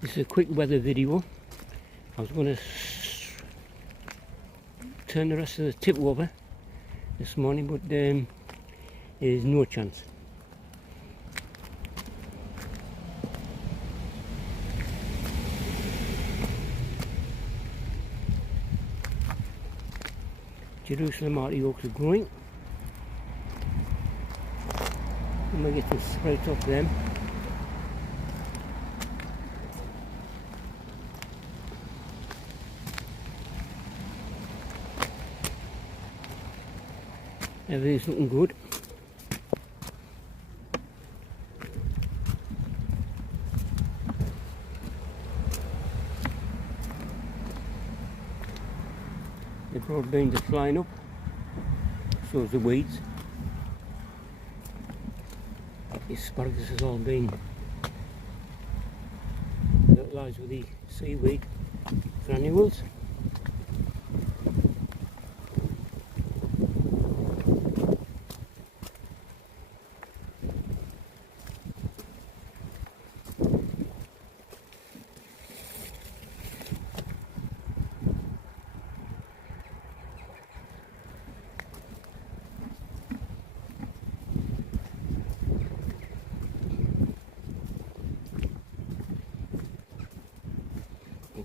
This is a quick weather video. I was going to turn the rest of the tip over this morning, but there's no chance. Jerusalem artichokes are growing. I'm going to get them straight off them. Everything's looking good. The broad beans are flying up, so is the weeds. The asparagus has all been fertilised with the seaweed granules.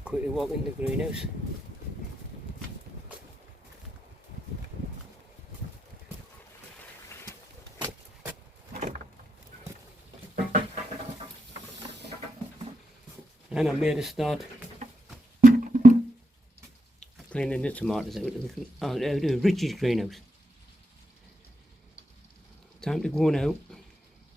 Quickly walk in the greenhouse. And I made a start cleaning the tomatoes out of Richie's greenhouse. Time to go now.